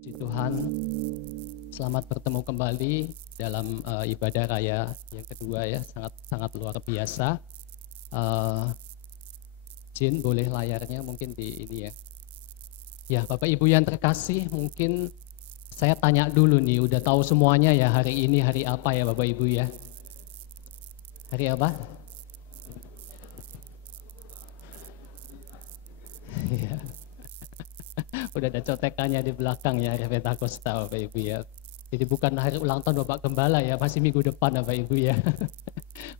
Puji Tuhan, selamat bertemu kembali dalam ibadah raya yang kedua ya, sangat luar biasa. Jin, boleh layarnya mungkin di ini ya. Ya, Bapak Ibu yang terkasih, mungkin saya tanya dulu nih, udah tahu semuanya ya hari ini hari apa ya Bapak Ibu ya? Hari apa? Ya. Udah ada cotekannya di belakang ya, hari Pentakosta Bapak Ibu ya. Jadi bukan hari ulang tahun Bapak Gembala ya, masih minggu depan Bapak Ibu ya.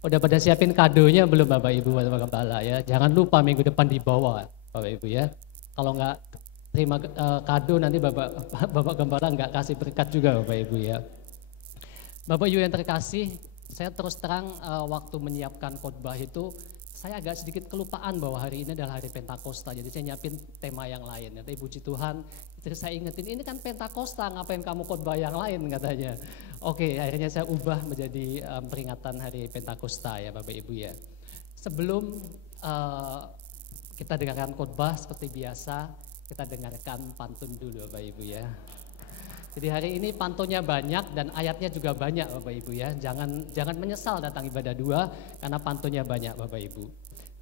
Udah pada siapin kadonya belum Bapak Ibu Bapak Gembala ya. Jangan lupa minggu depan dibawa Bapak Ibu ya. Kalau nggak terima kado nanti Bapak Gembala nggak kasih berkat juga Bapak Ibu ya. Bapak Ibu yang terkasih, saya terus terang waktu menyiapkan khotbah itu saya agak sedikit kelupaan bahwa hari ini adalah hari Pentakosta. Jadi saya nyiapin tema yang lain. Tapi puji Tuhan, terus saya ingetin ini kan Pentakosta, ngapain kamu khotbah yang lain katanya. Oke, akhirnya saya ubah menjadi peringatan hari Pentakosta ya Bapak Ibu ya. Sebelum kita dengarkan khotbah seperti biasa, kita dengarkan pantun dulu Bapak Ibu ya. Jadi hari ini pantunnya banyak dan ayatnya juga banyak Bapak Ibu ya. Jangan menyesal datang ibadah 2 karena pantunnya banyak Bapak Ibu.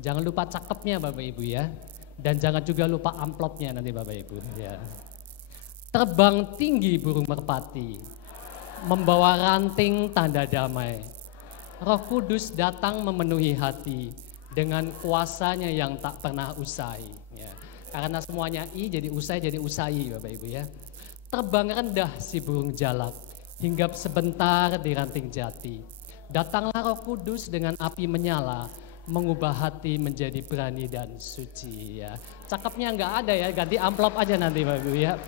Jangan lupa cakepnya Bapak Ibu ya. Dan jangan juga lupa amplopnya nanti Bapak Ibu ya. Terbang tinggi burung merpati, membawa ranting tanda damai. Roh Kudus datang memenuhi hati dengan kuasanya yang tak pernah usai. Ya. Karena semuanya jadi usai Bapak Ibu ya. Terbang rendah si burung jalak, hinggap sebentar di ranting jati. Datanglah Roh Kudus dengan api menyala, mengubah hati menjadi berani dan suci ya. Cakepnya nggak ada ya, ganti amplop aja nanti Bapak Ibu ya.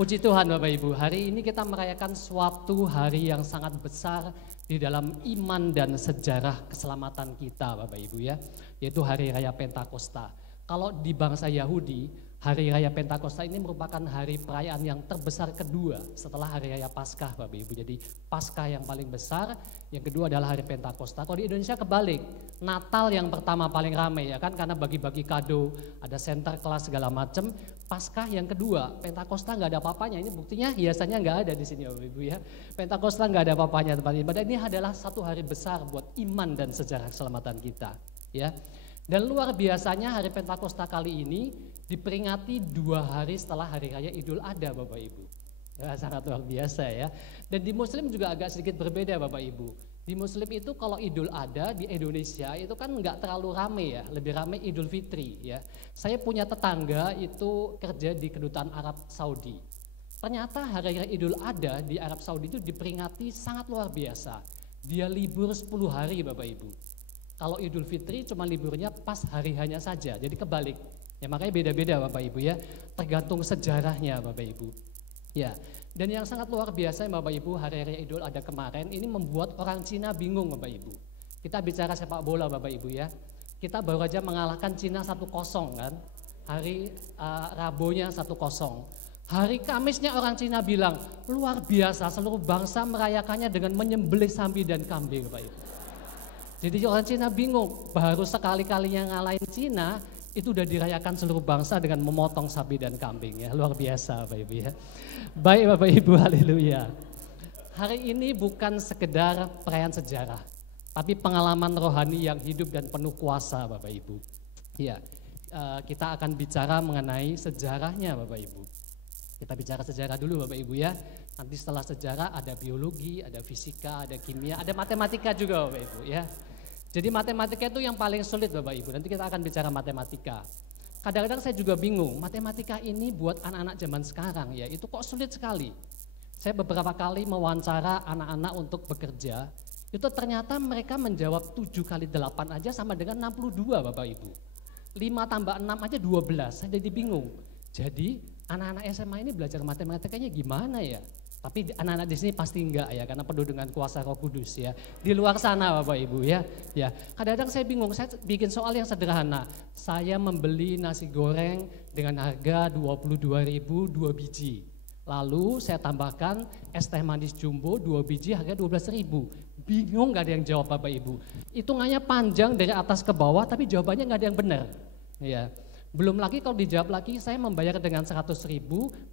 Puji Tuhan Bapak Ibu, hari ini kita merayakan suatu hari yang sangat besar di dalam iman dan sejarah keselamatan kita Bapak Ibu ya, yaitu Hari Raya Pentakosta. Kalau di bangsa Yahudi, Hari Raya Pentakosta ini merupakan hari perayaan yang terbesar kedua setelah Hari Raya Paskah Bapak Ibu. Jadi Paskah yang paling besar, yang kedua adalah Hari Pentakosta. Kalau di Indonesia kebalik, Natal yang pertama paling ramai ya kan, karena bagi-bagi kado, ada center kelas segala macam. Paskah yang kedua, Pentakosta nggak ada apa-apanya. Ini buktinya hiasannya nggak ada di sini Bapak Ibu ya. Pentakosta nggak ada apa-apanya tempat ibadah. Ini adalah satu hari besar buat iman dan sejarah keselamatan kita ya. Dan luar biasanya hari Pentakosta kali ini diperingati 2 hari setelah Hari Raya Idul Adha Bapak Ibu. Ya, sangat luar biasa ya. Dan di Muslim juga agak sedikit berbeda Bapak Ibu. Di Muslim itu kalau Idul Adha di Indonesia itu kan nggak terlalu rame ya, lebih rame Idul Fitri ya. Saya punya tetangga itu kerja di Kedutaan Arab Saudi. Ternyata Hari Raya Idul Adha di Arab Saudi itu diperingati sangat luar biasa. Dia libur 10 hari Bapak Ibu. Kalau Idul Fitri cuma liburnya pas hari hanya saja, jadi kebalik. Ya makanya beda-beda Bapak Ibu ya, tergantung sejarahnya Bapak Ibu. Ya, dan yang sangat luar biasa Bapak Ibu, Hari Raya Idul Adha kemarin ini membuat orang Cina bingung Bapak Ibu. Kita bicara sepak bola Bapak Ibu ya, kita baru aja mengalahkan Cina 1-0 kan, hari Rabunya 1-0. Hari Kamisnya orang Cina bilang, luar biasa seluruh bangsa merayakannya dengan menyembelih sapi dan kambing Bapak Ibu. Jadi orang Cina bingung, baru sekali-kalinya ngalahin Cina, itu udah dirayakan seluruh bangsa dengan memotong sapi dan kambing ya, luar biasa Bapak Ibu ya. Baik Bapak Ibu, haleluya. Hari ini bukan sekedar perayaan sejarah, tapi pengalaman rohani yang hidup dan penuh kuasa Bapak Ibu. Ya, kita akan bicara mengenai sejarahnya Bapak Ibu. Kita bicara sejarah dulu Bapak Ibu ya. Nanti setelah sejarah ada biologi, ada fisika, ada kimia, ada matematika juga Bapak Ibu ya. Jadi matematika itu yang paling sulit Bapak Ibu, nanti kita akan bicara matematika. Kadang-kadang saya juga bingung, matematika ini buat anak-anak zaman sekarang ya, itu kok sulit sekali. Saya beberapa kali mewawancara anak-anak untuk bekerja, itu ternyata mereka menjawab 7 kali 8 aja sama dengan 62 Bapak Ibu. 5 tambah 6 aja 12, saya jadi bingung. Jadi anak-anak SMA ini belajar matematikanya gimana ya? Tapi anak-anak di sini pasti enggak ya, karena penuh dengan kuasa Roh Kudus ya. Di luar sana Bapak Ibu ya. Ya, kadang-kadang saya bingung, saya bikin soal yang sederhana. Saya membeli nasi goreng dengan harga 22.000 2 biji. Lalu saya tambahkan es teh manis jumbo 2 biji harga 12.000. Bingung enggak ada yang jawab Bapak Ibu. Hitungannya panjang dari atas ke bawah tapi jawabannya enggak ada yang benar. Ya. Belum lagi kalau dijawab lagi, saya membayar dengan 100.000,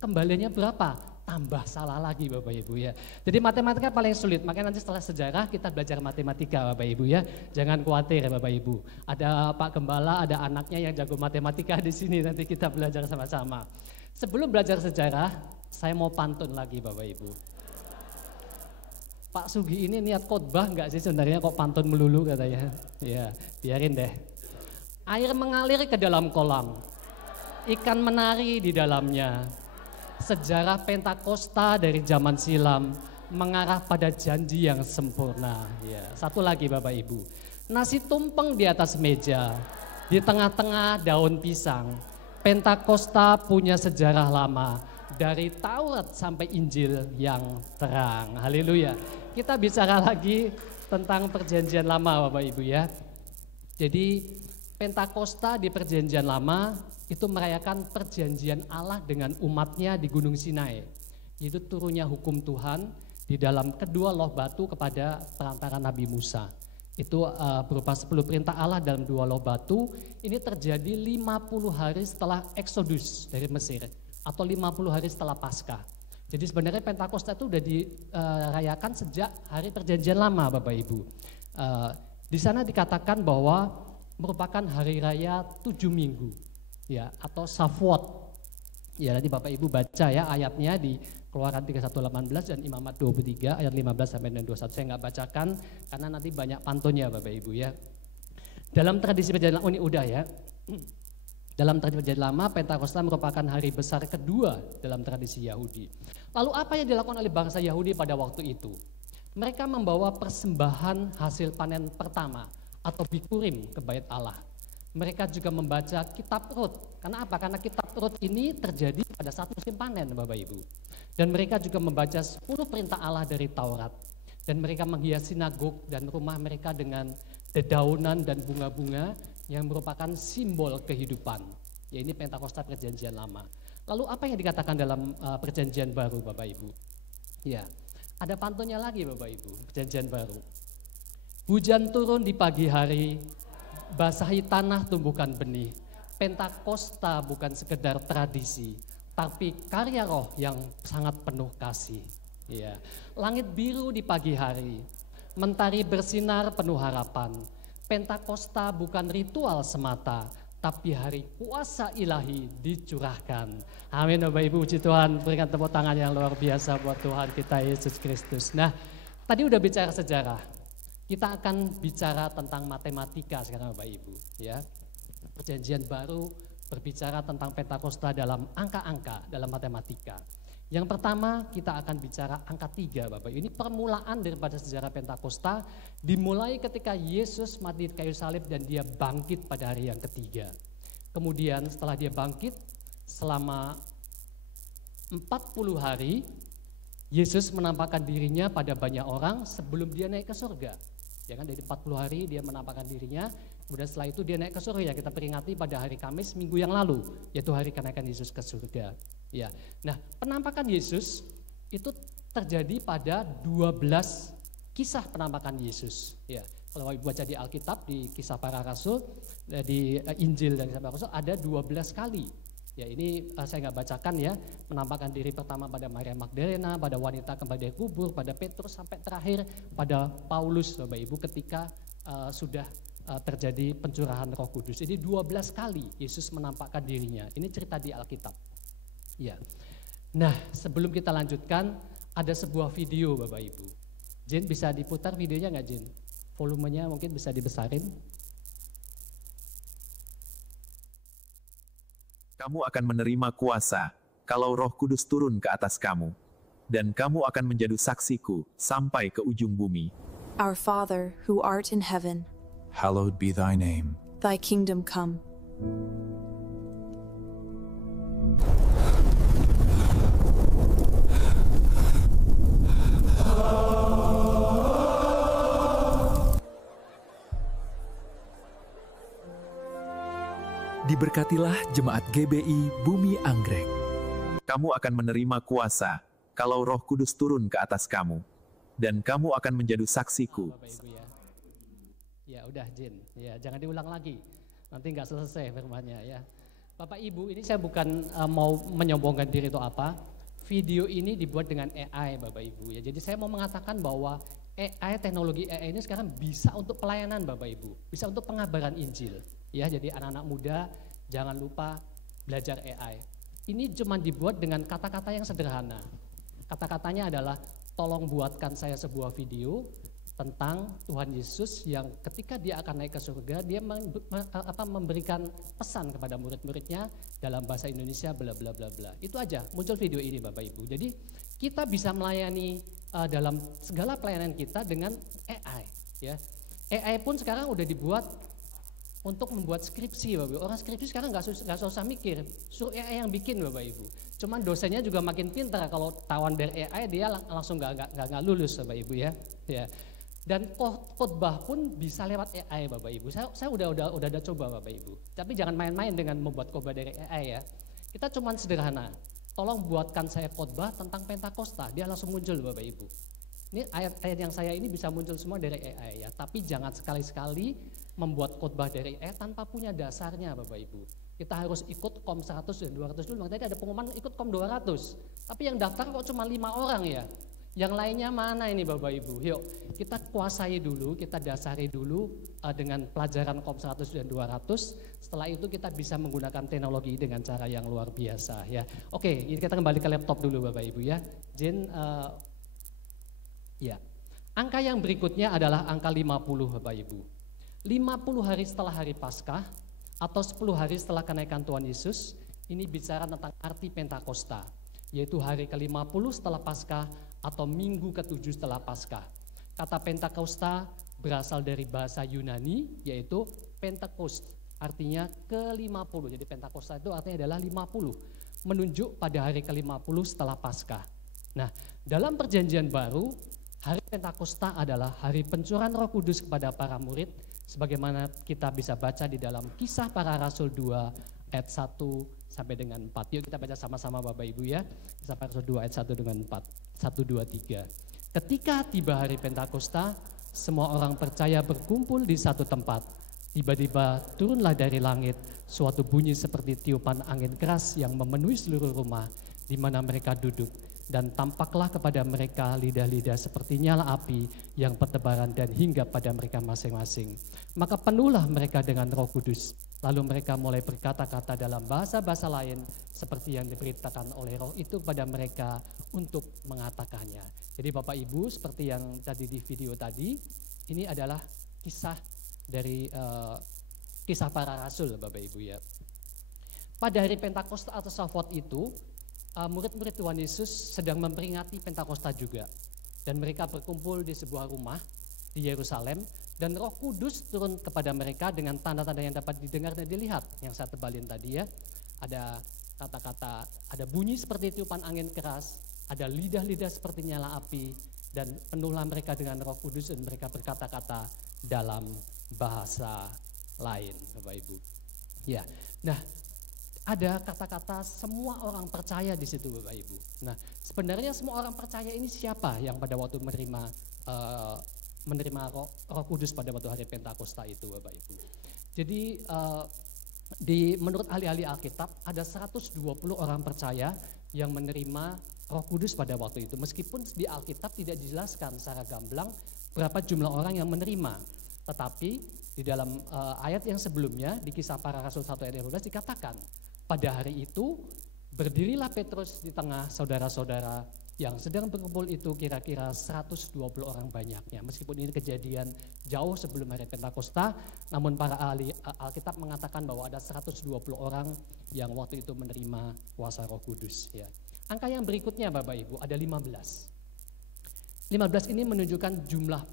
kembalinya berapa? Tambah salah lagi Bapak Ibu ya. Jadi matematika paling sulit, makanya nanti setelah sejarah kita belajar matematika Bapak Ibu ya. Jangan khawatir Bapak Ibu. Ada Pak Gembala, ada anaknya yang jago matematika di sini, nanti kita belajar sama-sama. Sebelum belajar sejarah, saya mau pantun lagi Bapak Ibu. Pak Sugi ini niat khotbah enggak sih sebenarnya, kok pantun melulu katanya. Ya, biarin deh. Air mengalir ke dalam kolam, ikan menari di dalamnya. Sejarah Pentakosta dari zaman silam mengarah pada janji yang sempurna. Ya, satu lagi Bapak Ibu, nasi tumpeng di atas meja, di tengah-tengah daun pisang. Pentakosta punya sejarah lama, dari Taurat sampai Injil yang terang. Haleluya. Kita bicara lagi tentang perjanjian lama Bapak Ibu ya. Jadi Pentakosta di perjanjian lama itu merayakan perjanjian Allah dengan umatnya di Gunung Sinai. Itu turunnya hukum Tuhan di dalam kedua loh batu kepada perantara Nabi Musa. Itu berupa 10 perintah Allah dalam dua loh batu. Ini terjadi 50 hari setelah Exodus dari Mesir atau 50 hari setelah Paskah. Jadi sebenarnya Pentakosta itu sudah dirayakan sejak hari perjanjian lama Bapak Ibu. Di sana dikatakan bahwa merupakan hari raya 7 minggu ya, atau Shavuot. Ya, nanti Bapak Ibu baca ya ayatnya di Keluaran 31:18 dan Imamat 23 ayat 15 sampai 21. Saya nggak bacakan karena nanti banyak pantunnya Bapak Ibu ya. Dalam tradisi perjanjian lama, ini udah ya. Dalam tradisi perjanjian lama, Pentakosta merupakan hari besar kedua dalam tradisi Yahudi. Lalu apa yang dilakukan oleh bangsa Yahudi pada waktu itu? Mereka membawa persembahan hasil panen pertama atau bikurim ke bait Allah. Mereka juga membaca kitab Rut. Karena apa? Karena kitab Rut ini terjadi pada saat musim panen Bapak Ibu. Dan mereka juga membaca 10 perintah Allah dari Taurat. Dan mereka menghias sinagog dan rumah mereka dengan dedaunan dan bunga-bunga yang merupakan simbol kehidupan. Ya, ini Pentakosta perjanjian lama. Lalu apa yang dikatakan dalam perjanjian baru Bapak Ibu? Ya, ada pantunnya lagi Bapak Ibu, perjanjian baru. Hujan turun di pagi hari, basahi tanah tumbuhkan benih. Pentakosta bukan sekedar tradisi, tapi karya roh yang sangat penuh kasih. Ya. Langit biru di pagi hari, mentari bersinar penuh harapan. Pentakosta bukan ritual semata, tapi hari kuasa ilahi dicurahkan. Amin Bapak Ibu, puji Tuhan, berikan tepuk tangan yang luar biasa buat Tuhan kita Yesus Kristus. Nah, tadi udah bicara sejarah. Kita akan bicara tentang matematika sekarang Bapak Ibu ya. Perjanjian baru berbicara tentang Pentakosta dalam angka-angka dalam matematika. Yang pertama kita akan bicara angka 3 Bapak Ibu. Ini permulaan daripada sejarah Pentakosta, dimulai ketika Yesus mati di kayu salib dan dia bangkit pada hari yang ketiga. Kemudian setelah dia bangkit selama 40 hari Yesus menampakkan dirinya pada banyak orang sebelum dia naik ke surga. Ya kan, dari 40 hari dia menampakkan dirinya, kemudian setelah itu dia naik ke surga. Kita peringati pada hari Kamis minggu yang lalu, yaitu hari kenaikan Yesus ke surga. Ya. Nah, penampakan Yesus itu terjadi pada 12 kisah penampakan Yesus. Ya. Kalau Ibu baca di Alkitab, di Kisah Para Rasul, di Injil dan Kisah Para Rasul ada 12 kali. Ya, ini saya nggak bacakan ya, menampakkan diri pertama pada Maria Magdalena, pada wanita kembali dari kubur, pada Petrus, sampai terakhir pada Paulus Bapak Ibu ketika sudah terjadi pencurahan Roh Kudus. Jadi 12 kali Yesus menampakkan dirinya. Ini cerita di Alkitab. Ya. Nah, sebelum kita lanjutkan, ada sebuah video Bapak Ibu. Jin, bisa diputar videonya nggak Jin? Volumenya mungkin bisa dibesarin. Kamu akan menerima kuasa, kalau Roh Kudus turun ke atas kamu. Dan kamu akan menjadi saksiku, sampai ke ujung bumi. Our Father, who art in heaven, Hallowed be thy name. thy kingdom come. Diberkatilah jemaat GBI Bumi Anggrek. Kamu akan menerima kuasa, kalau Roh Kudus turun ke atas kamu. Dan kamu akan menjadi saksiku. Bapak Ibu ya. Ya udah Jin, ya jangan diulang lagi. Nanti nggak selesai firmannya ya. Bapak Ibu, ini saya bukan mau menyombongkan diri atau apa. Video ini dibuat dengan AI Bapak Ibu ya. Jadi saya mau mengatakan bahwa AI, teknologi AI ini sekarang bisa untuk pelayanan Bapak Ibu, bisa untuk pengabaran Injil. Ya, jadi anak-anak muda jangan lupa belajar AI. Ini cuma dibuat dengan kata-kata yang sederhana. Kata-katanya adalah, tolong buatkan saya sebuah video tentang Tuhan Yesus yang ketika dia akan naik ke surga, dia memberikan pesan kepada murid-muridnya dalam bahasa Indonesia bla bla bla bla. Itu aja, muncul video ini Bapak Ibu. Jadi kita bisa melayani dalam segala pelayanan kita dengan AI ya. AI pun sekarang udah dibuat untuk membuat skripsi Bapak Ibu. Orang skripsi sekarang nggak susah mikir, suruh AI yang bikin Bapak Ibu. Cuman dosennya juga makin pintar, kalau tawan dari AI dia langsung nggak lulus Bapak Ibu ya. Ya. Dan khotbah pun bisa lewat AI Bapak Ibu. Saya udah ada coba Bapak Ibu. Tapi jangan main-main dengan membuat khotbah dari AI ya. Kita cuman sederhana. Tolong buatkan saya khotbah tentang Pentakosta. Dia langsung muncul Bapak Ibu. Ini ayat-ayat yang saya ini bisa muncul semua dari AI ya. Tapi jangan sekali-sekali membuat khotbah dari AI tanpa punya dasarnya Bapak Ibu. Kita harus ikut KOM 100 dan 200 dulu. Tadi ada pengumuman ikut KOM 200. Tapi yang daftar kok cuma 5 orang ya. Yang lainnya mana ini Bapak Ibu? Yuk kita kuasai dulu, kita dasari dulu dengan pelajaran KOM 100 dan 200. Setelah itu kita bisa menggunakan teknologi dengan cara yang luar biasa ya. Oke, ini kita kembali ke laptop dulu Bapak Ibu ya. Jin, ya. Angka yang berikutnya adalah angka 50 Bapak Ibu. 50 hari setelah hari Paskah atau 10 hari setelah kenaikan Tuhan Yesus, ini bicara tentang arti Pentakosta, yaitu hari ke-50 setelah Paskah atau minggu ke-7 setelah Paskah. Kata Pentakosta berasal dari bahasa Yunani yaitu Pentekost, artinya ke-50. Jadi Pentakosta itu artinya adalah 50, menunjuk pada hari ke-50 setelah Paskah. Nah, dalam perjanjian baru, hari Pentakosta adalah hari pencurahan Roh Kudus kepada para murid, sebagaimana kita bisa baca di dalam Kisah Para Rasul 2 ayat 1 sampai dengan 4. Yuk kita baca sama-sama Bapak Ibu ya. Kisah Para Rasul 2 ayat 1 dengan 4. 1, 2, 3. Ketika tiba hari Pentakosta, semua orang percaya berkumpul di satu tempat. Tiba-tiba turunlah dari langit suatu bunyi seperti tiupan angin keras yang memenuhi seluruh rumah di mana mereka duduk. Dan tampaklah kepada mereka lidah-lidah seperti nyala api yang bertebaran dan hinggap pada mereka masing-masing. Maka penuhlah mereka dengan Roh Kudus. Lalu mereka mulai berkata-kata dalam bahasa-bahasa lain seperti yang diberitakan oleh Roh itu kepada mereka untuk mengatakannya. Jadi Bapak Ibu, seperti yang tadi di video tadi, ini adalah kisah dari Kisah Para Rasul Bapak Ibu ya. Pada hari Pentakosta atau Syafot itu, murid-murid Tuhan Yesus sedang memperingati Pentakosta juga. Dan mereka berkumpul di sebuah rumah di Yerusalem, dan Roh Kudus turun kepada mereka dengan tanda-tanda yang dapat didengar dan dilihat. Yang saya tebalin tadi ya, ada kata-kata, ada bunyi seperti tiupan angin keras, ada lidah-lidah seperti nyala api, dan penuhlah mereka dengan Roh Kudus dan mereka berkata-kata dalam bahasa lain, Bapak Ibu. Ya, nah ada kata-kata semua orang percaya di situ Bapak Ibu. Nah, sebenarnya semua orang percaya ini siapa yang pada waktu menerima Roh Kudus pada waktu hari Pentakosta itu Bapak Ibu. Jadi menurut ahli-ahli Alkitab ada 120 orang percaya yang menerima Roh Kudus pada waktu itu. Meskipun di Alkitab tidak dijelaskan secara gamblang berapa jumlah orang yang menerima. Tetapi di dalam ayat yang sebelumnya di Kisah Para Rasul 1 ayat 12 dikatakan, pada hari itu berdirilah Petrus di tengah saudara-saudara yang sedang berkumpul itu kira-kira 120 orang banyaknya. Meskipun ini kejadian jauh sebelum hari Pentakosta, namun para ahli Alkitab mengatakan bahwa ada 120 orang yang waktu itu menerima kuasa Roh Kudus ya. Angka yang berikutnya Bapak Ibu ada 15. 15 ini menunjukkan jumlah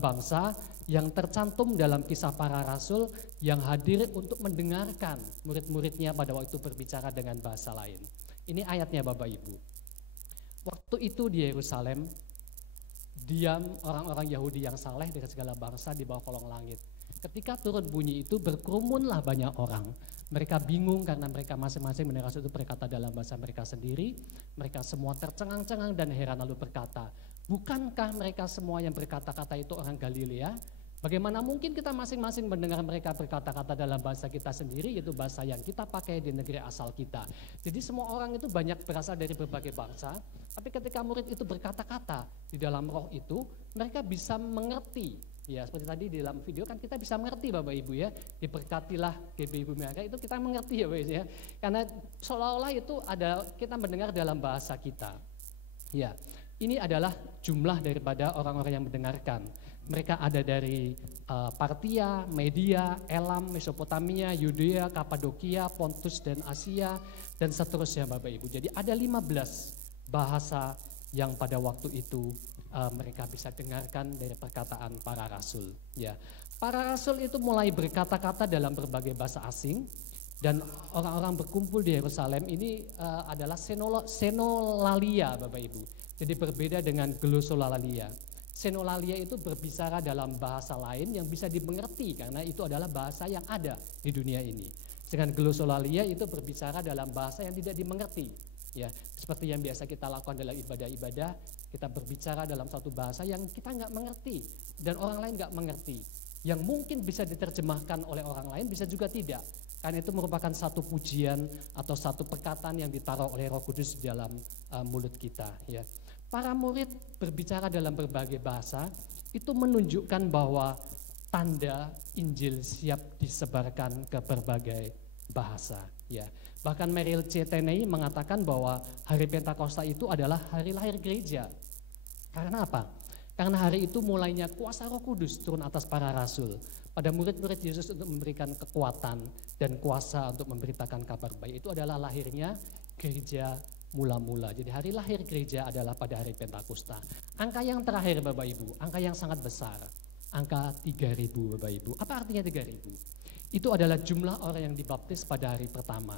bangsa yang tercantum dalam Kisah Para Rasul yang hadir untuk mendengarkan murid-muridnya pada waktu berbicara dengan bahasa lain. Ini ayatnya Bapak Ibu. Waktu itu di Yerusalem, diam orang-orang Yahudi yang saleh dari segala bangsa di bawah kolong langit. Ketika turun bunyi itu berkerumunlah banyak orang. Mereka bingung karena mereka masing-masing mendengar itu berkata dalam bahasa mereka sendiri. Mereka semua tercengang-cengang dan heran lalu berkata, bukankah mereka semua yang berkata-kata itu orang Galilea? Bagaimana mungkin kita masing-masing mendengar mereka berkata-kata dalam bahasa kita sendiri, yaitu bahasa yang kita pakai di negeri asal kita. Jadi semua orang itu banyak berasal dari berbagai bangsa, tapi ketika murid itu berkata-kata di dalam roh itu, mereka bisa mengerti. Ya, seperti tadi di dalam video kan kita bisa mengerti Bapak Ibu ya, diberkatilah GBI Bumi Anggrek, itu kita mengerti ya Bapak Ibu ya. Karena seolah-olah itu ada kita mendengar dalam bahasa kita. Ya, ini adalah jumlah daripada orang-orang yang mendengarkan. Mereka ada dari Partia, Media, Elam, Mesopotamia, Yudea, Kapadokia, Pontus dan Asia dan seterusnya Bapak Ibu. Jadi ada 15 bahasa yang pada waktu itu mereka bisa dengarkan dari perkataan para rasul. Ya, para rasul itu mulai berkata-kata dalam berbagai bahasa asing dan orang-orang berkumpul di Yerusalem ini adalah senolalia Bapak Ibu. Jadi berbeda dengan glosolalia. Senolalia itu berbicara dalam bahasa lain yang bisa dimengerti karena itu adalah bahasa yang ada di dunia ini. Sedangkan glosolalia itu berbicara dalam bahasa yang tidak dimengerti. Ya, seperti yang biasa kita lakukan dalam ibadah-ibadah, kita berbicara dalam satu bahasa yang kita nggak mengerti dan orang lain nggak mengerti. Yang mungkin bisa diterjemahkan oleh orang lain bisa juga tidak. Karena itu merupakan satu pujian atau satu perkataan yang ditaruh oleh Roh Kudus di dalam mulut kita. Ya. Para murid berbicara dalam berbagai bahasa itu menunjukkan bahwa tanda Injil siap disebarkan ke berbagai bahasa. Ya. Bahkan Merrill C. Tenney mengatakan bahwa hari Pentakosta itu adalah hari lahir gereja. Karena apa? Karena hari itu mulainya kuasa Roh Kudus turun atas para rasul. Pada murid-murid Yesus untuk memberikan kekuatan dan kuasa untuk memberitakan kabar baik. Itu adalah lahirnya gereja mula-mula. Jadi hari lahir gereja adalah pada hari Pentakosta. Angka yang terakhir Bapak Ibu, angka yang sangat besar. Angka 3.000 Bapak Ibu. Apa artinya 3.000? Itu adalah jumlah orang yang dibaptis pada hari pertama.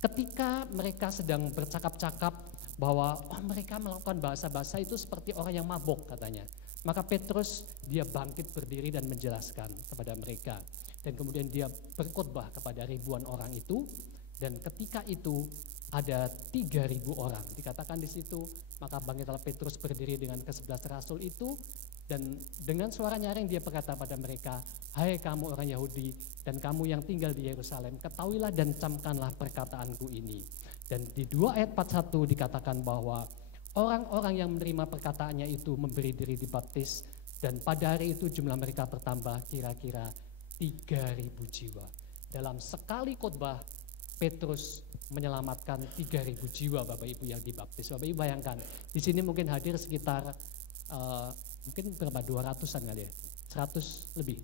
Ketika mereka sedang bercakap-cakap bahwa mereka melakukan bahasa-bahasa itu seperti orang yang mabok katanya. Maka Petrus dia bangkit berdiri dan menjelaskan kepada mereka. Dan kemudian dia berkhotbah kepada ribuan orang itu. Dan ketika itu ada 3.000 orang dikatakan di situ, maka bangkitlah Petrus berdiri dengan ke-11 rasul itu dan dengan suara nyaring dia berkata pada mereka, "Hai kamu orang Yahudi dan kamu yang tinggal di Yerusalem, ketahuilah dan camkanlah perkataanku ini." Dan di 2 ayat 41 dikatakan bahwa orang-orang yang menerima perkataannya itu memberi diri dibaptis dan pada hari itu jumlah mereka bertambah kira-kira 3.000 jiwa. Dalam sekali khotbah Petrus menyelamatkan 3.000 jiwa Bapak Ibu yang dibaptis. Bapak Ibu bayangkan, di sini mungkin hadir sekitar mungkin berapa 200-an kali ya, 100 lebih.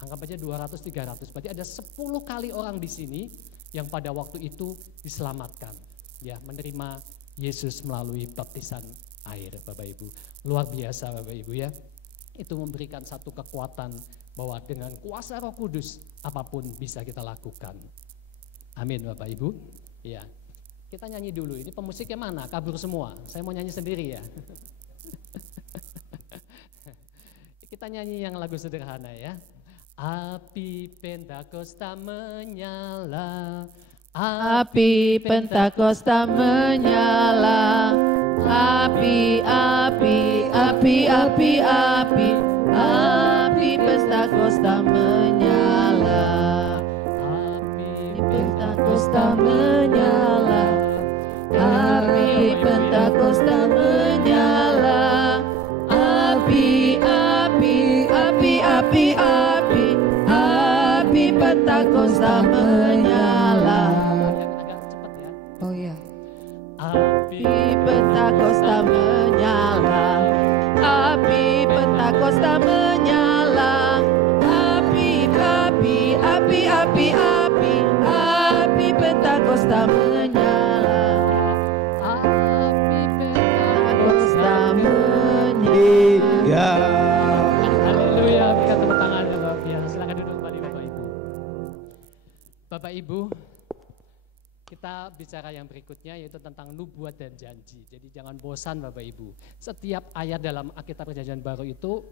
Anggap aja 200-300. Berarti ada 10 kali orang di sini yang pada waktu itu diselamatkan, ya, menerima Yesus melalui baptisan air Bapak Ibu. Luar biasa Bapak Ibu ya. Itu memberikan satu kekuatan bahwa dengan kuasa Roh Kudus apapun bisa kita lakukan. Amin Bapak Ibu. Ya. Kita nyanyi dulu. Ini pemusiknya mana? Kabur semua. Saya mau nyanyi sendiri ya. Kita nyanyi yang lagu sederhana ya. Api Pentakosta menyala. Api Pentakosta menyala. Api, api, api, api, api. Api Pentakosta menyala. Pentakosta menyala, api Pentakosta menyala, api, api, api, api, api, api Pentakosta menyala. Agak cepat ya. Oh ya. Api Api Pentakosta menyala, api Pentakosta menyala, api, api, api, api, api, api Pentakosta menyala, Api Pentakosta menyala. Haleluya, berikan tepuk tangan Bapak Ibu. Silakan duduk kembali Bapak Ibu. Bapak Ibu, kita bicara yang berikutnya yaitu tentang nubuat dan janji. Jadi jangan bosan Bapak Ibu. Setiap ayat dalam Alkitab Perjanjian Baru itu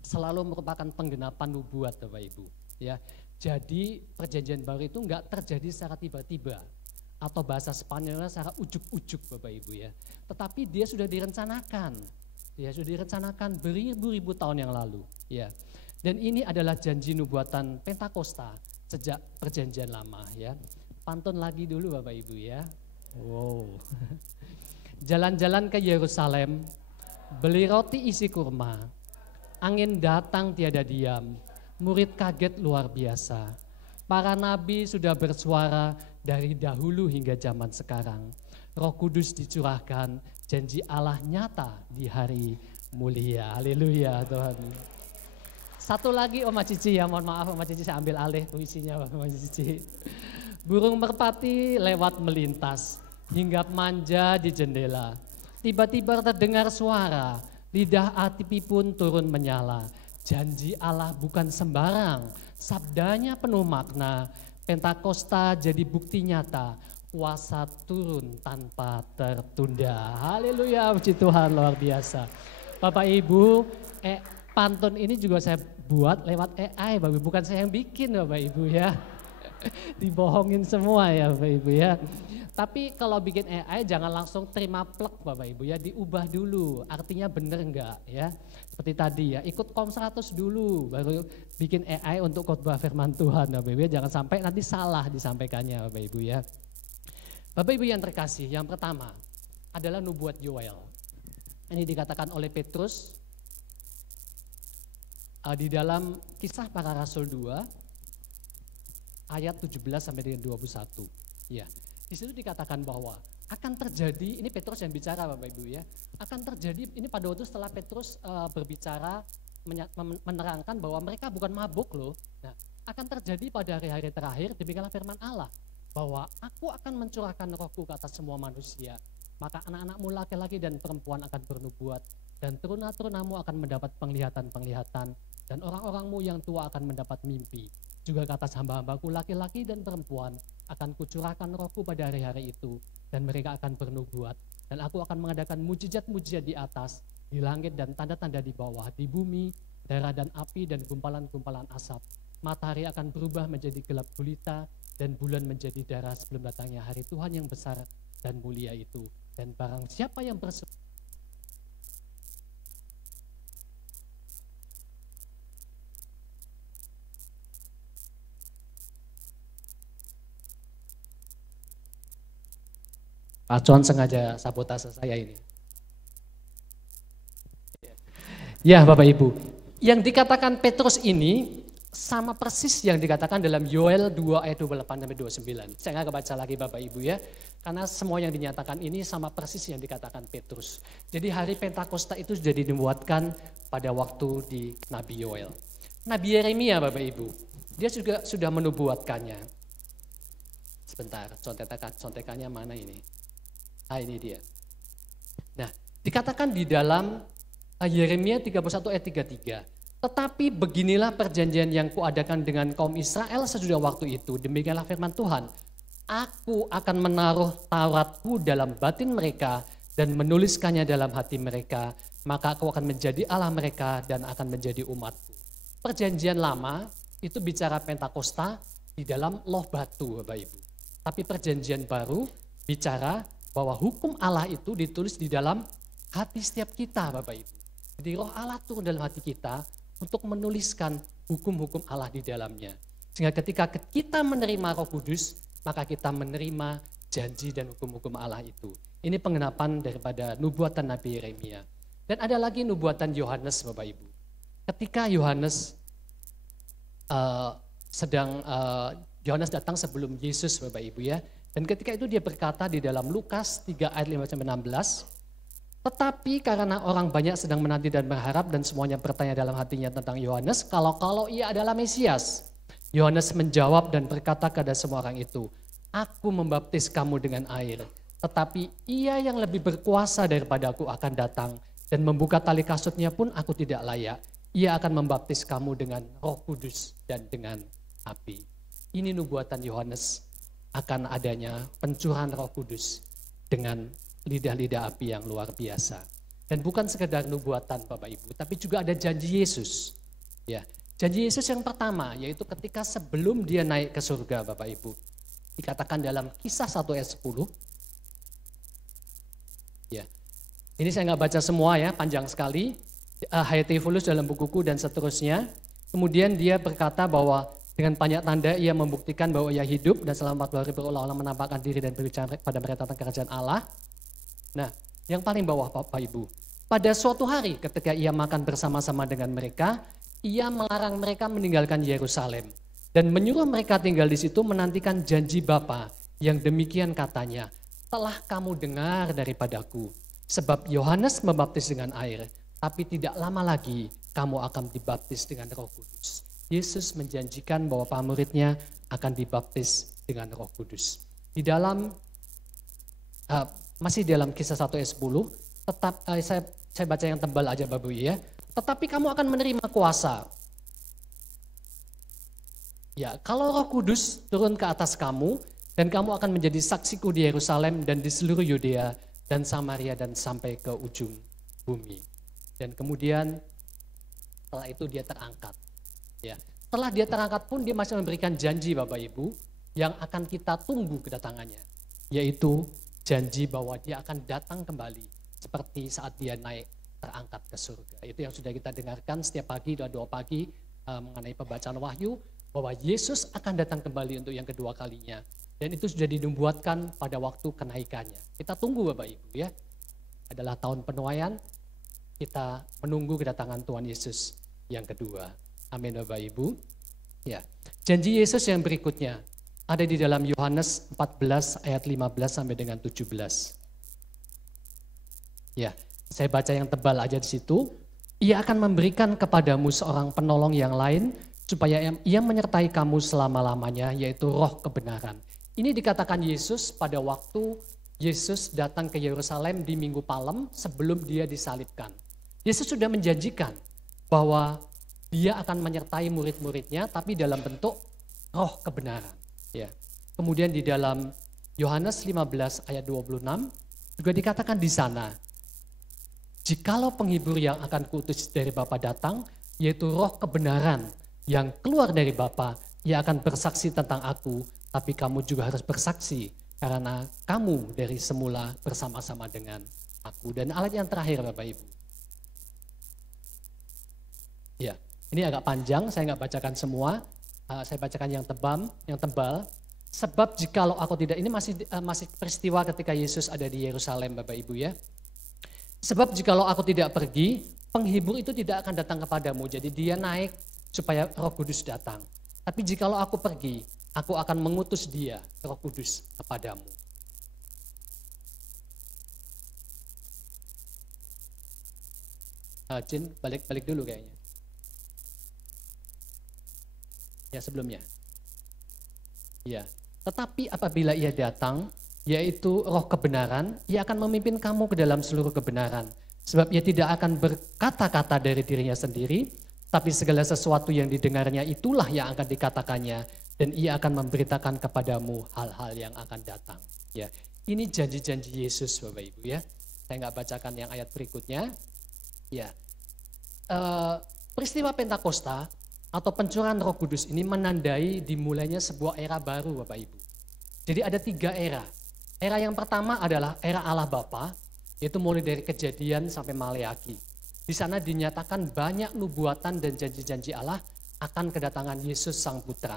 selalu merupakan penggenapan nubuat Bapak Ibu. Ya, jadi Perjanjian Baru itu enggak terjadi secara tiba-tiba atau bahasa Spanyolnya secara ujuk-ujuk Bapak Ibu ya. Tetapi dia sudah direncanakan. Ya, sudah direncanakan beribu-ribu tahun yang lalu. Ya. Dan ini adalah janji nubuatan Pentakosta sejak perjanjian lama ya. Pantun lagi dulu Bapak Ibu ya. Wow. Jalan-jalan ke Yerusalem, beli roti isi kurma. Angin datang tiada diam, murid kaget luar biasa. Para nabi sudah bersuara dari dahulu hingga zaman sekarang. Roh Kudus dicurahkan, janji Allah nyata di hari mulia. Haleluya Tuhan. Satu lagi Oma Cici ya, mohon maaf Oma Cici, saya ambil alih puisinya Oma Cici. Burung merpati lewat melintas, hinggap manja di jendela. Tiba-tiba terdengar suara, lidah api pun turun menyala. Janji Allah bukan sembarang, sabdanya penuh makna. Pentakosta jadi bukti nyata, kuasa turun tanpa tertunda. Haleluya, puji Tuhan, luar biasa. Bapak Ibu, pantun ini juga saya buat lewat AI, Bapak Ibu, bukan saya yang bikin Bapak Ibu ya. Dibohongin semua ya Bapak Ibu ya. Tapi kalau bikin AI jangan langsung terima plek Bapak Ibu ya, diubah dulu, artinya bener enggak ya. Seperti tadi ya, ikut Kom 100 dulu baru bikin AI untuk khotbah firman Tuhan Bapak Ibu ya. Jangan sampai nanti salah disampaikannya Bapak Ibu ya. Bapak Ibu yang terkasih, yang pertama adalah nubuat Yoel. Ini dikatakan oleh Petrus di dalam Kisah Para Rasul 2 ayat 17 sampai dengan 21. Ya. Di situ dikatakan bahwa akan terjadi, ini Petrus yang bicara Bapak Ibu ya, akan terjadi ini pada waktu setelah Petrus berbicara menerangkan bahwa mereka bukan mabuk loh. Nah, akan terjadi pada hari-hari terakhir demikianlah firman Allah bahwa aku akan mencurahkan rohku ke atas semua manusia, maka anak-anakmu laki-laki dan perempuan akan bernubuat dan teruna-terunamu akan mendapat penglihatan-penglihatan dan orang-orangmu yang tua akan mendapat mimpi. Juga ke atas hamba-hambaku laki-laki dan perempuan akan kucurahkan rohku pada hari-hari itu dan mereka akan bernubuat dan aku akan mengadakan mujizat-mujizat di atas, di langit dan tanda-tanda di bawah, di bumi, darah dan api dan gumpalan-gumpalan asap. Matahari akan berubah menjadi gelap gulita dan bulan menjadi darah sebelum datangnya hari Tuhan yang besar dan mulia itu. Dan barang siapa yang Pak Con sengaja sabotase saya ini. Ya Bapak Ibu, yang dikatakan Petrus ini sama persis yang dikatakan dalam Yoel 2 ayat 28-29. Saya nggak baca lagi Bapak Ibu ya, karena semua yang dinyatakan ini sama persis yang dikatakan Petrus. Jadi hari Pentakosta itu sudah dinubuatkan pada waktu di Nabi Yoel. Nabi Yeremia Bapak Ibu, dia juga sudah menubuatkannya. Sebentar, contekannya mana ini? Ini dia. Nah, dikatakan di dalam Yeremia 31 ayat 33. Tetapi beginilah perjanjian yang kuadakan dengan kaum Israel sesudah waktu itu. Demikianlah firman Tuhan. Aku akan menaruh Tauratku dalam batin mereka dan menuliskannya dalam hati mereka. Maka aku akan menjadi Allah mereka dan akan menjadi umatku. Perjanjian lama itu bicara Pentakosta di dalam loh batu Bapak Ibu. Tapi perjanjian baru bicara bahwa hukum Allah itu ditulis di dalam hati setiap kita Bapak Ibu. Jadi roh Allah turun dalam hati kita untuk menuliskan hukum-hukum Allah di dalamnya. Sehingga ketika kita menerima Roh Kudus, maka kita menerima janji dan hukum-hukum Allah itu. Ini pengenapan daripada nubuatan Nabi Yeremia. Dan ada lagi nubuatan Yohanes Bapak Ibu. Ketika Yohanes Yohanes datang sebelum Yesus Bapak Ibu ya. Dan ketika itu dia berkata di dalam Lukas 3 ayat 5-16, tetapi karena orang banyak sedang menanti dan berharap dan semuanya bertanya dalam hatinya tentang Yohanes, kalau ia adalah Mesias. Yohanes menjawab dan berkata kepada semua orang itu, aku membaptis kamu dengan air, tetapi ia yang lebih berkuasa daripada aku akan datang dan membuka tali kasutnya pun aku tidak layak. Ia akan membaptis kamu dengan Roh Kudus dan dengan api. Ini nubuatan Yohanes akan adanya pencurahan Roh Kudus dengan lidah-lidah api yang luar biasa. Dan bukan sekedar nubuatan Bapak Ibu, tapi juga ada janji Yesus. Ya, janji Yesus yang pertama yaitu ketika sebelum dia naik ke surga Bapak Ibu. Dikatakan dalam Kisah 1 ayat 10. Ya. Ini saya nggak baca semua ya, panjang sekali. Hayati Fulus dalam bukuku dan seterusnya. Kemudian dia berkata bahwa dengan banyak tanda ia membuktikan bahwa ia hidup dan selama 40 hari berulang-ulang menampakkan diri dan berbicara pada mereka tentang kerajaan Allah. Nah, yang paling bawah Bapak Ibu. Pada suatu hari ketika ia makan bersama-sama dengan mereka, ia melarang mereka meninggalkan Yerusalem dan menyuruh mereka tinggal di situ menantikan janji Bapa yang demikian katanya, telah kamu dengar daripadaku, sebab Yohanes membaptis dengan air, tapi tidak lama lagi kamu akan dibaptis dengan Roh Kudus. Yesus menjanjikan bahwa para muridnya akan dibaptis dengan Roh Kudus. Di dalam masih dalam Kisah 1 ayat 10, saya baca yang tebal aja Bapak Ibu ya. Tetapi kamu akan menerima kuasa. Ya, kalau Roh Kudus turun ke atas kamu dan kamu akan menjadi saksiku di Yerusalem dan di seluruh Yudea dan Samaria dan sampai ke ujung bumi. Dan kemudian setelah itu dia terangkat. Ya, setelah dia terangkat pun dia masih memberikan janji Bapak Ibu yang akan kita tunggu kedatangannya, yaitu janji bahwa dia akan datang kembali seperti saat dia naik terangkat ke surga. Itu yang sudah kita dengarkan setiap pagi, doa pagi mengenai pembacaan Wahyu, bahwa Yesus akan datang kembali untuk yang kedua kalinya. Dan itu sudah dinubuatkan pada waktu kenaikannya. Kita tunggu Bapak Ibu ya. Adalah tahun penuaian, kita menunggu kedatangan Tuhan Yesus yang kedua. Amin Bapak Ibu. Ya. Janji Yesus yang berikutnya ada di dalam Yohanes 14 ayat 15 sampai dengan 17. Ya, saya baca yang tebal aja di situ. Ia akan memberikan kepadamu seorang penolong yang lain supaya ia menyertai kamu selama-lamanya, yaitu Roh kebenaran. Ini dikatakan Yesus pada waktu Yesus datang ke Yerusalem di Minggu Palem sebelum dia disalibkan. Yesus sudah menjanjikan bahwa dia akan menyertai murid-muridnya tapi dalam bentuk Roh kebenaran. Ya. Kemudian di dalam Yohanes 15 ayat 26 juga dikatakan di sana, jikalau penghibur yang akan kuutus dari Bapa datang, yaitu Roh kebenaran yang keluar dari Bapa, ia akan bersaksi tentang aku, tapi kamu juga harus bersaksi karena kamu dari semula bersama-sama dengan aku. Dan ayat yang terakhir Bapak Ibu. Ya, ini agak panjang, saya nggak bacakan semua. Saya bacakan yang tebal. Sebab jikalau aku tidak, ini masih peristiwa ketika Yesus ada di Yerusalem Bapak Ibu ya. Sebab jikalau aku tidak pergi, penghibur itu tidak akan datang kepadamu. Jadi dia naik supaya Roh Kudus datang. Tapi jikalau aku pergi, aku akan mengutus dia, Roh Kudus, kepadamu. Jin, balik dulu kayaknya. Ya sebelumnya. Ya, tetapi apabila ia datang, yaitu Roh kebenaran, ia akan memimpin kamu ke dalam seluruh kebenaran. Sebab ia tidak akan berkata-kata dari dirinya sendiri, tapi segala sesuatu yang didengarnya itulah yang akan dikatakannya, dan ia akan memberitakan kepadamu hal-hal yang akan datang. Ya, ini janji-janji Yesus Bapak Ibu ya. Saya nggak bacakan yang ayat berikutnya. Ya, peristiwa Pentakosta atau pencurahan Roh Kudus ini menandai dimulainya sebuah era baru Bapak Ibu. Jadi ada 3 era. Era yang pertama adalah era Allah Bapa, yaitu mulai dari Kejadian sampai Maleaki. Di sana dinyatakan banyak nubuatan dan janji-janji Allah akan kedatangan Yesus Sang Putra.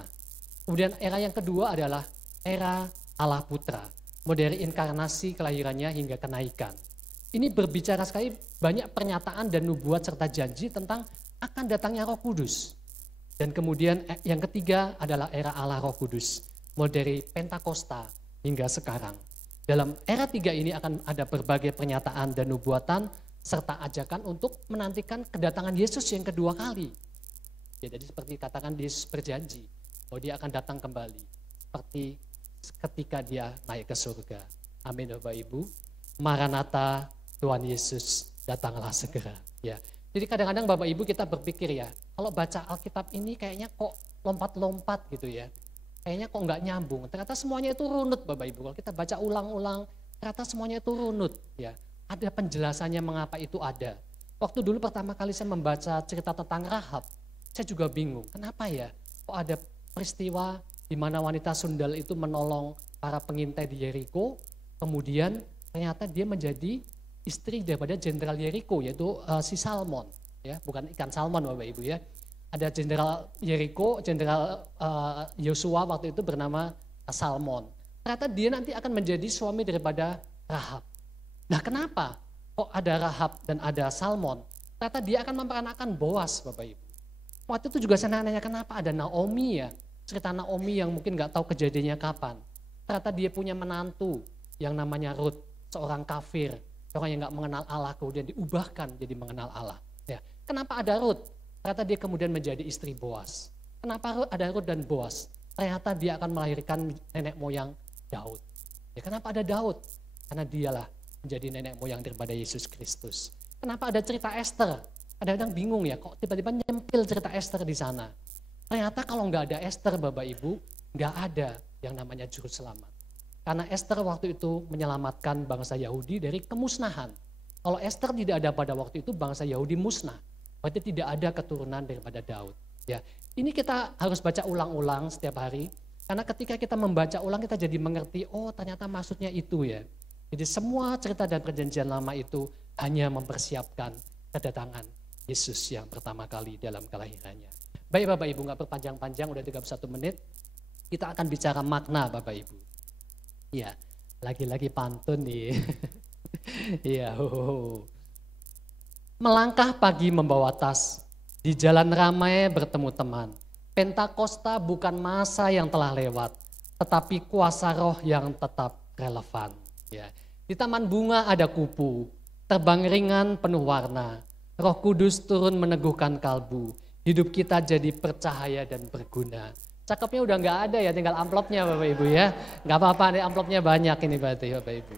Kemudian era yang kedua adalah era Allah Putra, mulai dari inkarnasi kelahirannya hingga kenaikan. Ini berbicara sekali banyak pernyataan dan nubuat serta janji tentang akan datangnya Roh Kudus. Dan kemudian yang ketiga adalah era Allah Roh Kudus, mulai dari Pentakosta hingga sekarang. Dalam era 3 ini akan ada berbagai pernyataan dan nubuatan serta ajakan untuk menantikan kedatangan Yesus yang kedua kali. Ya, jadi seperti katakan Yesus berjanji bahwa dia akan datang kembali seperti ketika dia naik ke surga. Amin Bapak Ibu. Maranatha, Tuhan Yesus datanglah segera. Ya. Jadi kadang-kadang Bapak Ibu kita berpikir ya, kalau baca Alkitab ini kayaknya kok lompat-lompat gitu ya. Kayaknya kok nggak nyambung. Ternyata semuanya itu runut Bapak Ibu. Kalau kita baca ulang-ulang, ternyata semuanya itu runut ya. Ada penjelasannya mengapa itu ada. Waktu dulu pertama kali saya membaca cerita tentang Rahab, saya juga bingung. Kenapa ya? Kok ada peristiwa di mana wanita sundal itu menolong para pengintai di Yeriko, kemudian ternyata dia menjadi istri daripada jenderal Yeriko, yaitu si Salmon, ya, bukan ikan salmon Bapak Ibu ya. ada jenderal Yeriko, jenderal Yosua waktu itu bernama Salmon. Ternyata dia nanti akan menjadi suami daripada Rahab. Nah kenapa kok ada Rahab dan ada Salmon? Ternyata dia akan memperanakan Boas, Bapak Ibu. Waktu itu juga saya nanya kenapa ada Naomi ya. Cerita Naomi yang mungkin gak tahu kejadiannya kapan. Ternyata dia punya menantu yang namanya Ruth, seorang kafir. Orang yang gak mengenal Allah kemudian diubahkan jadi mengenal Allah. Ya. Kenapa ada Ruth? Ternyata dia kemudian menjadi istri Boas. Kenapa ada Ruth dan Boas? Ternyata dia akan melahirkan nenek moyang Daud. Ya, kenapa ada Daud? Karena dialah menjadi nenek moyang daripada Yesus Kristus. Kenapa ada cerita Esther? Kadang-kadang bingung ya, kok tiba-tiba nyempil cerita Esther di sana. Ternyata kalau nggak ada Esther, Bapak Ibu, nggak ada yang namanya juru selamat. Karena Esther waktu itu menyelamatkan bangsa Yahudi dari kemusnahan. Kalau Esther tidak ada pada waktu itu, bangsa Yahudi musnah. Berarti tidak ada keturunan daripada Daud. Ya, ini kita harus baca ulang-ulang setiap hari. Karena ketika kita membaca ulang, kita jadi mengerti, oh ternyata maksudnya itu ya. Jadi semua cerita dan perjanjian lama itu hanya mempersiapkan kedatangan Yesus yang pertama kali dalam kelahirannya. Baik Bapak Ibu, gak berpanjang-panjang, udah 31 menit. Kita akan bicara makna Bapak Ibu. Ya, lagi-lagi pantun nih. Iya, melangkah pagi membawa tas, di jalan ramai bertemu teman. Pentakosta bukan masa yang telah lewat, tetapi kuasa roh yang tetap relevan. Ya. Di taman bunga ada kupu, terbang ringan penuh warna. Roh Kudus turun meneguhkan kalbu, hidup kita jadi bercahaya dan berguna. Cakepnya udah nggak ada ya, tinggal amplopnya Bapak Ibu ya. Nggak apa-apa, nih amplopnya banyak ini berarti Bapak Ibu.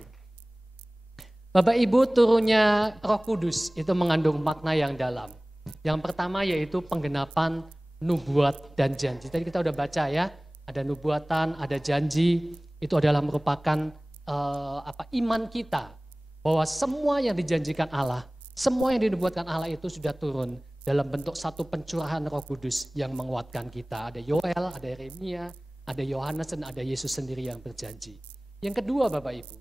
Bapak Ibu, turunnya Roh Kudus itu mengandung makna yang dalam. Yang pertama yaitu penggenapan nubuat dan janji. Tadi kita udah baca ya, ada nubuatan, ada janji, itu adalah merupakan iman kita bahwa semua yang dijanjikan Allah, semua yang dinubuatkan Allah itu sudah turun dalam bentuk satu pencurahan Roh Kudus yang menguatkan kita. Ada Yoel, ada Yeremia, ada Yohanes dan ada Yesus sendiri yang berjanji. Yang kedua Bapak Ibu,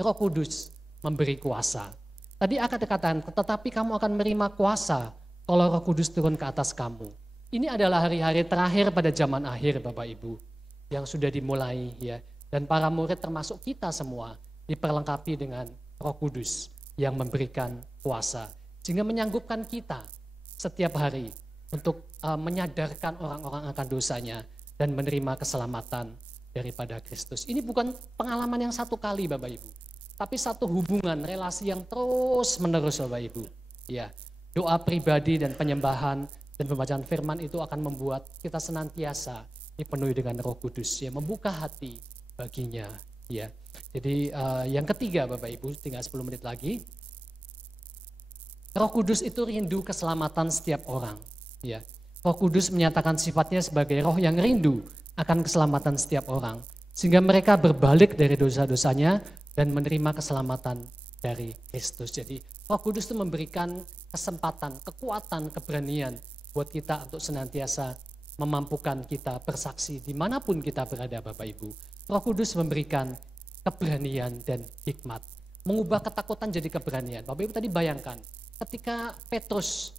Roh Kudus memberi kuasa. Tadi akan dikatakan, tetapi kamu akan menerima kuasa kalau Roh Kudus turun ke atas kamu. Ini adalah hari-hari terakhir pada zaman akhir Bapak Ibu yang sudah dimulai ya. Dan para murid termasuk kita semua diperlengkapi dengan Roh Kudus yang memberikan kuasa. Sehingga menyanggupkan kita setiap hari untuk menyadarkan orang-orang akan dosanya dan menerima keselamatan daripada Kristus. Ini bukan pengalaman yang satu kali Bapak Ibu. Tapi satu hubungan, relasi yang terus menerus Bapak Ibu. Ya, doa pribadi dan penyembahan dan pembacaan firman itu akan membuat kita senantiasa dipenuhi dengan Roh Kudus, ya, membuka hati baginya. Ya, jadi yang ketiga Bapak Ibu, tinggal 10 menit lagi. Roh Kudus itu rindu keselamatan setiap orang. Ya, Roh Kudus menyatakan sifatnya sebagai roh yang rindu akan keselamatan setiap orang. Sehingga mereka berbalik dari dosa-dosanya dan menerima keselamatan dari Kristus. Jadi Roh Kudus itu memberikan kesempatan, kekuatan, keberanian buat kita untuk senantiasa memampukan kita bersaksi dimanapun kita berada Bapak Ibu. Roh Kudus memberikan keberanian dan hikmat. Mengubah ketakutan jadi keberanian. Bapak Ibu tadi bayangkan ketika Petrus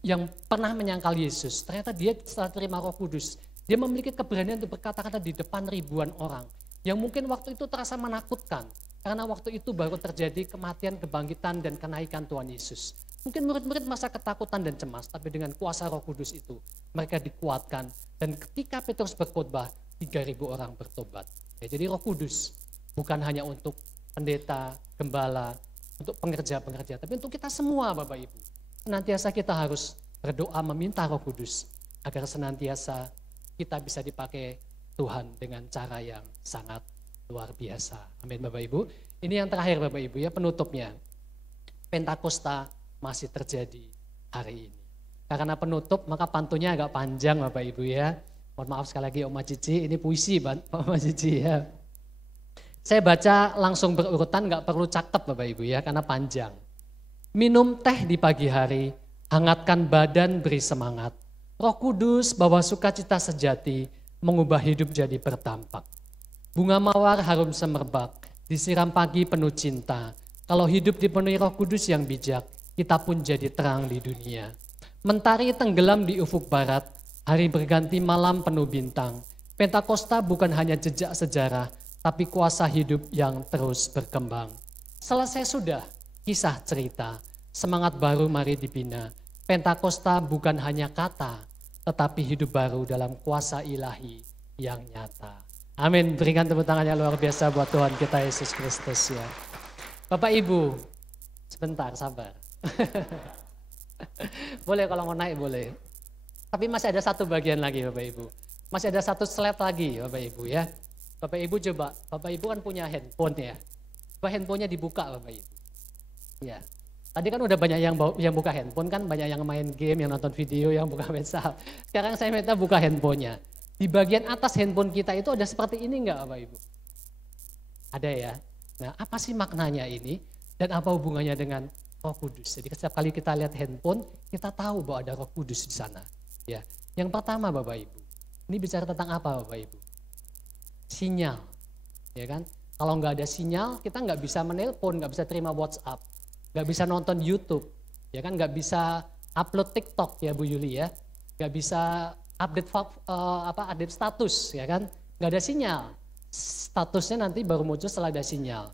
yang pernah menyangkal Yesus, ternyata dia setelah terima Roh Kudus, dia memiliki keberanian untuk berkata-kata di depan ribuan orang. Yang mungkin waktu itu terasa menakutkan. Karena waktu itu baru terjadi kematian, kebangkitan, dan kenaikan Tuhan Yesus. Mungkin murid-murid masa ketakutan dan cemas, tapi dengan kuasa Roh Kudus itu mereka dikuatkan. Dan ketika Petrus berkhotbah, 3.000 orang bertobat. Ya, jadi Roh Kudus bukan hanya untuk pendeta, gembala, untuk pengerja-pengerja, tapi untuk kita semua Bapak Ibu. Senantiasa kita harus berdoa meminta Roh Kudus agar senantiasa kita bisa dipakai Tuhan dengan cara yang sangat luar biasa. Amin Bapak Ibu. Ini yang terakhir Bapak Ibu ya, penutupnya. Pentakosta masih terjadi hari ini. Karena penutup maka pantunnya agak panjang Bapak Ibu ya. Mohon maaf sekali lagi Oma Cici, ini puisi Oma Cici ya. Saya baca langsung berurutan, gak perlu cakep Bapak Ibu ya, karena panjang. Minum teh di pagi hari, hangatkan badan beri semangat. Roh Kudus bawa sukacita sejati, mengubah hidup jadi bertampak. Bunga mawar harum semerbak, disiram pagi penuh cinta. Kalau hidup dipenuhi Roh Kudus yang bijak, kita pun jadi terang di dunia. Mentari tenggelam di ufuk barat, hari berganti malam penuh bintang. Pentakosta bukan hanya jejak sejarah, tapi kuasa hidup yang terus berkembang. Selesai sudah kisah cerita, semangat baru mari dibina. Pentakosta bukan hanya kata, tetapi hidup baru dalam kuasa ilahi yang nyata. Amin, berikan tepuk tangan yang luar biasa buat Tuhan kita Yesus Kristus ya. Bapak Ibu, sebentar sabar. Boleh kalau mau naik boleh. Tapi masih ada satu bagian lagi Bapak Ibu. Masih ada satu slide lagi Bapak Ibu ya. Bapak Ibu coba, Bapak Ibu kan punya handphone ya. Coba handphonenya dibuka Bapak Ibu. Ya. Tadi kan udah banyak yang buka handphone kan, banyak yang main game, yang nonton video, yang buka WhatsApp. Sekarang saya minta buka handphonenya. Di bagian atas handphone kita itu ada seperti ini enggak Bapak Ibu? Ada ya. Nah apa sih maknanya ini dan apa hubungannya dengan Roh Kudus? Jadi setiap kali kita lihat handphone, kita tahu bahwa ada Roh Kudus di sana. Ya. Yang pertama Bapak Ibu, ini bicara tentang apa Bapak Ibu? Sinyal. Ya kan? Kalau nggak ada sinyal, kita nggak bisa menelpon, nggak bisa terima WhatsApp. Gak bisa nonton YouTube, ya kan? Gak bisa upload TikTok ya Bu Yuli ya, gak bisa update status ya kan? Gak ada sinyal, statusnya nanti baru muncul setelah ada sinyal.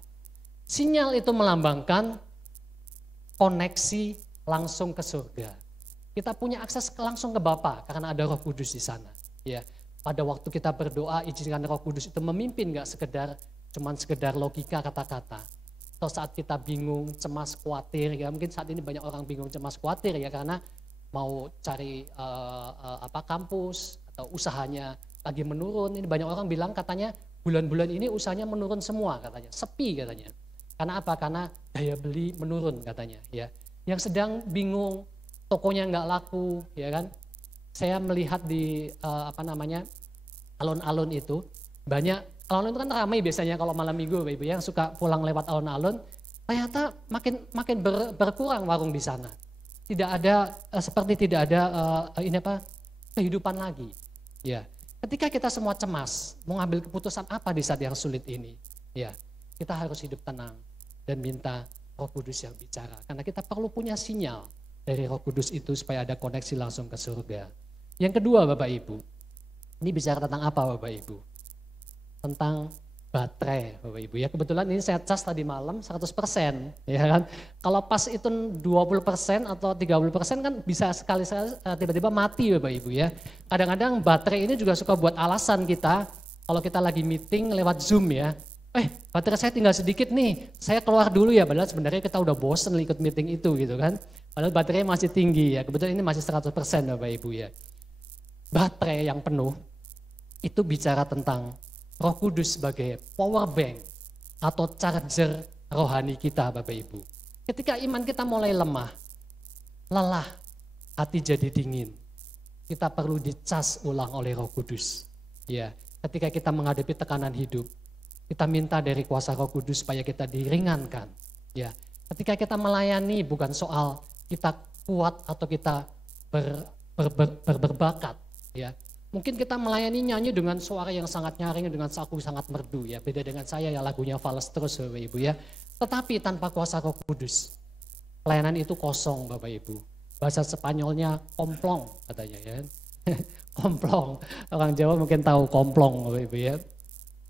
Sinyal itu melambangkan koneksi langsung ke surga. Kita punya akses langsung ke Bapa karena ada Roh Kudus di sana. Ya, pada waktu kita berdoa izinkan Roh Kudus itu memimpin, gak cuman sekedar logika kata-kata. Atau saat kita bingung, cemas, khawatir, ya mungkin saat ini banyak orang bingung, cemas, khawatir ya karena mau cari kampus atau usahanya lagi menurun. Ini banyak orang bilang katanya bulan-bulan ini usahanya menurun semua katanya, sepi katanya. Karena apa? Karena daya beli menurun katanya. Ya, yang sedang bingung, tokonya nggak laku, ya kan? Saya melihat di alun-alun itu banyak. Alun-alun itu kan ramai biasanya kalau malam minggu Bapak Ibu yang suka pulang lewat alun-alun, ternyata makin berkurang warung di sana. Tidak ada kehidupan lagi. Ya. Ketika kita semua cemas, mau ngambil keputusan apa di saat yang sulit ini? Ya, kita harus hidup tenang dan minta Roh Kudus yang bicara. Karena kita perlu punya sinyal dari Roh Kudus itu supaya ada koneksi langsung ke surga. Yang kedua Bapak Ibu, ini bicara tentang apa Bapak Ibu? Tentang baterai Bapak Ibu ya. Kebetulan ini saya cas tadi malam 100% ya kan. Kalau pas itu 20% atau 30% kan bisa sekali tiba-tiba mati Bapak Ibu ya. Kadang-kadang baterai ini juga suka buat alasan kita kalau kita lagi meeting lewat Zoom ya. Baterai saya tinggal sedikit nih, saya keluar dulu ya. Padahal sebenarnya kita udah bosen ikut meeting itu gitu kan. Padahal baterainya masih tinggi ya. Kebetulan ini masih 100% Bapak Ibu ya. Baterai yang penuh itu bicara tentang Roh Kudus sebagai power bank atau charger rohani kita Bapak Ibu. Ketika iman kita mulai lemah, lelah, hati jadi dingin, kita perlu dicas ulang oleh Roh Kudus. Ya, ketika kita menghadapi tekanan hidup, kita minta dari kuasa Roh Kudus supaya kita diringankan. Ya, ketika kita melayani bukan soal kita kuat atau kita berbakat. Ya, mungkin kita melayani nyanyi dengan suara yang sangat nyaring, dengan saku sangat merdu ya. Beda dengan saya ya lagunya fals terus Bapak Ibu ya. Tetapi tanpa kuasa Roh Kudus, pelayanan itu kosong Bapak Ibu. Bahasa Spanyolnya komplong katanya ya. Komplong, orang Jawa mungkin tahu komplong Bapak Ibu ya.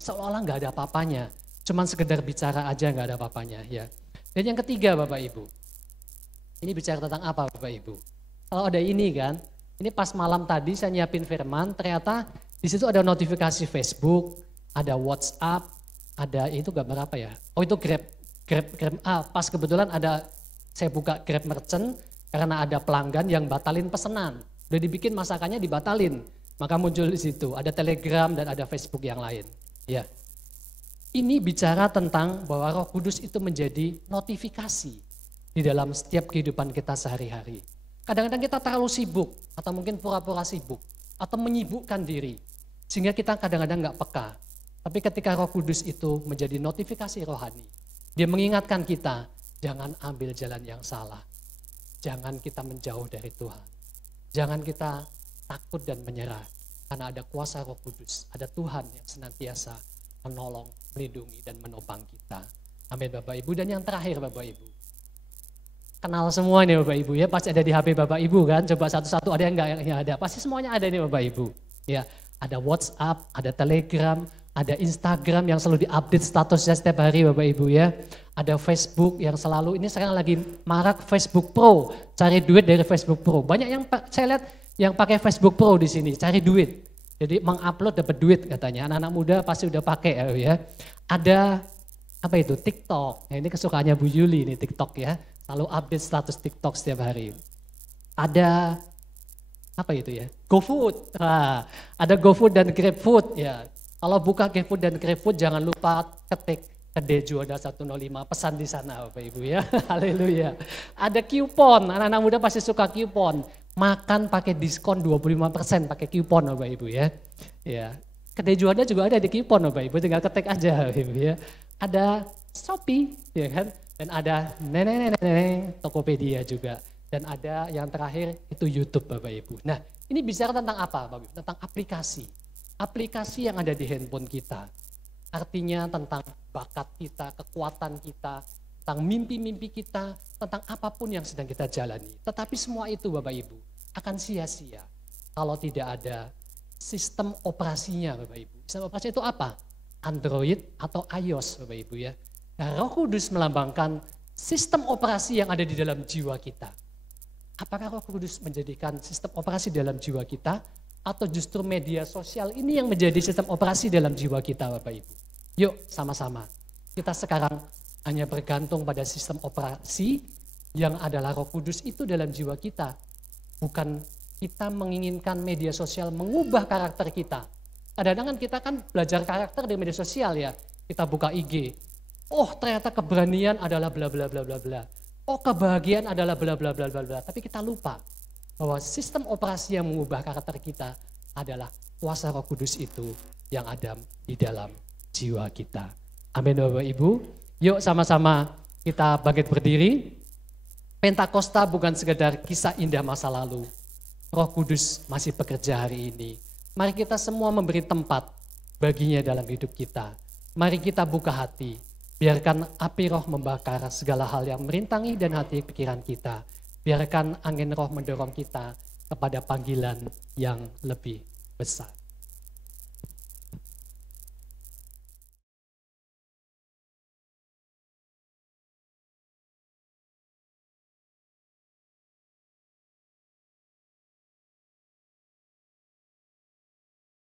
Seolah-olah nggak ada apa-apanya, cuman sekedar bicara aja nggak ada apa-apanya ya. Dan yang ketiga Bapak Ibu, ini bicara tentang apa Bapak Ibu? Kalau ada ini kan, ini pas malam tadi saya nyiapin firman, ternyata di situ ada notifikasi Facebook, ada WhatsApp, ada itu gambar apa ya? Oh itu Grab. Pas kebetulan ada saya buka Grab Merchant karena ada pelanggan yang batalin pesanan. Udah dibikin masakannya dibatalin, maka muncul di situ. Ada Telegram dan ada Facebook yang lain. Ya, ini bicara tentang bahwa Roh Kudus itu menjadi notifikasi di dalam setiap kehidupan kita sehari-hari. Kadang-kadang kita terlalu sibuk atau mungkin pura-pura sibuk atau menyibukkan diri sehingga kita kadang-kadang nggak peka. Tapi ketika Roh Kudus itu menjadi notifikasi rohani, dia mengingatkan kita jangan ambil jalan yang salah, jangan kita menjauh dari Tuhan, jangan kita takut dan menyerah karena ada kuasa Roh Kudus, ada Tuhan yang senantiasa menolong, melindungi dan menopang kita. Amin Bapak Ibu. Dan yang terakhir Bapak Ibu, kenal semua nih Bapak Ibu ya, pasti ada di HP Bapak Ibu kan, coba satu-satu ada yang enggak yang ada, pasti semuanya ada nih Bapak Ibu. Ya, ada WhatsApp, ada Telegram, ada Instagram yang selalu diupdate statusnya setiap hari Bapak Ibu ya. Ada Facebook yang selalu, ini sekarang lagi marak Facebook Pro, cari duit dari Facebook Pro. Banyak yang saya lihat yang pakai Facebook Pro di sini, cari duit. Jadi mengupload dapat duit katanya, anak-anak muda pasti udah pakai ya. Ada apa itu TikTok, nah, ini kesukaannya Bu Yuli ini TikTok ya, selalu update status TikTok setiap hari. Ada apa itu ya, GoFood, nah, ada GoFood dan GrabFood ya. Kalau buka GoFood dan GrabFood jangan lupa ketik Kedai Juanda 105, pesan di sana Bapak Ibu ya, haleluya. Ada kupon, anak-anak muda pasti suka kupon, makan pakai diskon 25% pakai kupon Bapak Ibu ya. Ya, Kedai Juanda juga ada di kupon Bapak Ibu, tinggal ketik aja Bapak Ibu ya. Ada Shopee ya kan, dan ada nenek-nenek Tokopedia juga. Dan ada yang terakhir itu YouTube Bapak Ibu. Nah ini bicara tentang apa Bapak Ibu? Tentang aplikasi. Aplikasi yang ada di handphone kita. Artinya tentang bakat kita, kekuatan kita, tentang mimpi-mimpi kita, tentang apapun yang sedang kita jalani. Tetapi semua itu Bapak Ibu akan sia-sia kalau tidak ada sistem operasinya Bapak Ibu. Sistem operasi itu apa? Android atau iOS Bapak Ibu ya. Nah, Roh Kudus melambangkan sistem operasi yang ada di dalam jiwa kita. Apakah Roh Kudus menjadikan sistem operasi dalam jiwa kita atau justru media sosial ini yang menjadi sistem operasi dalam jiwa kita Bapak Ibu? Yuk sama-sama. Kita sekarang hanya bergantung pada sistem operasi yang adalah Roh Kudus itu dalam jiwa kita. Bukan kita menginginkan media sosial mengubah karakter kita. Kadang-kadang kan kita kan belajar karakter di media sosial ya. Kita buka IG. Oh ternyata keberanian adalah bla bla bla bla bla. Oh kebahagiaan adalah bla bla bla bla bla. Tapi kita lupa bahwa sistem operasi yang mengubah karakter kita adalah kuasa Roh Kudus itu yang ada di dalam jiwa kita. Amin Bapak Ibu. Yuk sama-sama kita bangkit berdiri. Pentakosta bukan sekedar kisah indah masa lalu. Roh Kudus masih bekerja hari ini. Mari kita semua memberi tempat baginya dalam hidup kita. Mari kita buka hati. Biarkan api roh membakar segala hal yang merintangi dan hati pikiran kita. Biarkan angin roh mendorong kita kepada panggilan yang lebih besar.